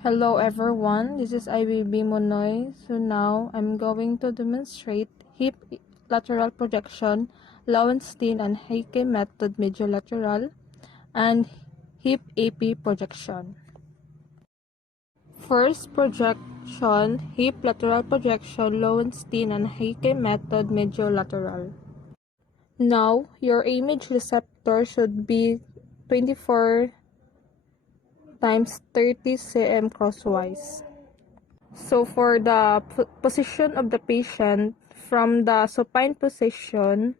Hello everyone, this is IBB Monoy. So now I'm going to demonstrate hip lateral projection, Lauenstein and Hickey method mediolateral, and hip AP projection. First projection, hip lateral projection, Lauenstein and Hickey method mediolateral. Now, your image receptor should be 24 times 30 cm crosswise. So for the position of the patient, from the supine position,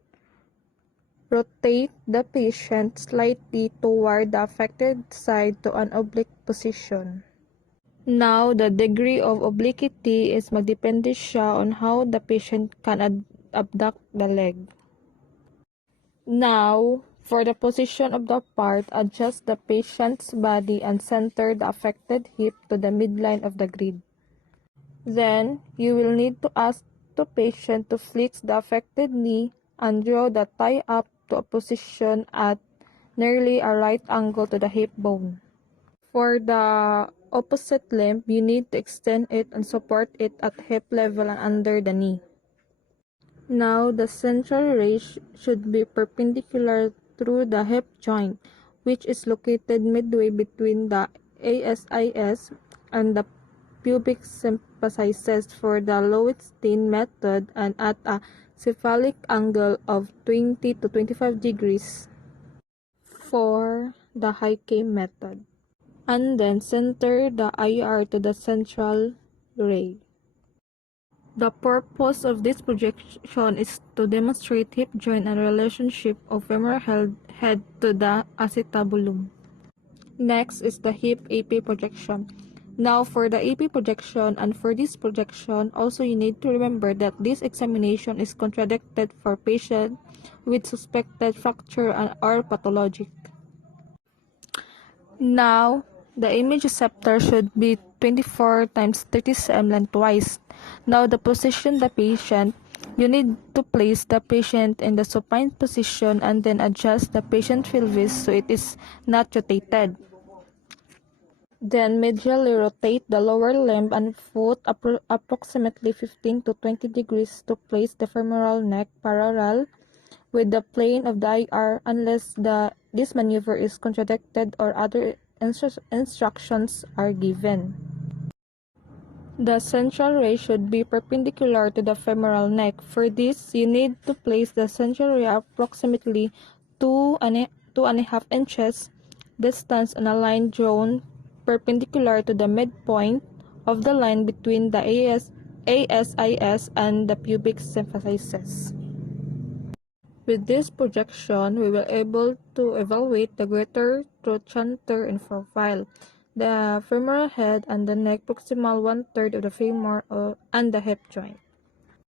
rotate the patient slightly toward the affected side to an oblique position. Now, the degree of obliquity is magdepende siya on how the patient can abduct the leg. Now, for the position of the part, adjust the patient's body and center the affected hip to the midline of the grid. Then, you will need to ask the patient to flex the affected knee and draw the thigh up to a position at nearly a right angle to the hip bone. For the opposite limb, you need to extend it and support it at hip level and under the knee. Now, the central ray should be perpendicular through the hip joint, which is located midway between the ASIS and the pubic symphysis for the Lauenstein method and at a cephalic angle of 20 to 25 degrees for the Hickey method. And then center the IR to the central ray. The purpose of this projection is to demonstrate hip joint and relationship of femoral head to the acetabulum. Next is the hip AP projection. Now for the AP projection and for this projection, also you need to remember that this examination is contradicted for patient with suspected fracture and or pathologic. Now, the image receptor should be 24 times 30 cm lengthwise. Now, the position the patient, you need to place the patient in the supine position and then adjust the patient pelvis so it is not rotated. Then medially rotate the lower limb and foot approximately 15 to 20 degrees to place the femoral neck parallel with the plane of the IR unless this maneuver is contradicted or other instructions are given. The central ray should be perpendicular to the femoral neck. For this, you need to place the central ray approximately 2.5 inches distance on a line drawn perpendicular to the midpoint of the line between the ASIS and the pubic symphysis. With this projection, we will able to evaluate the greater trochanter in profile, the femoral head and the neck proximal 1/3 of the femur and the hip joint.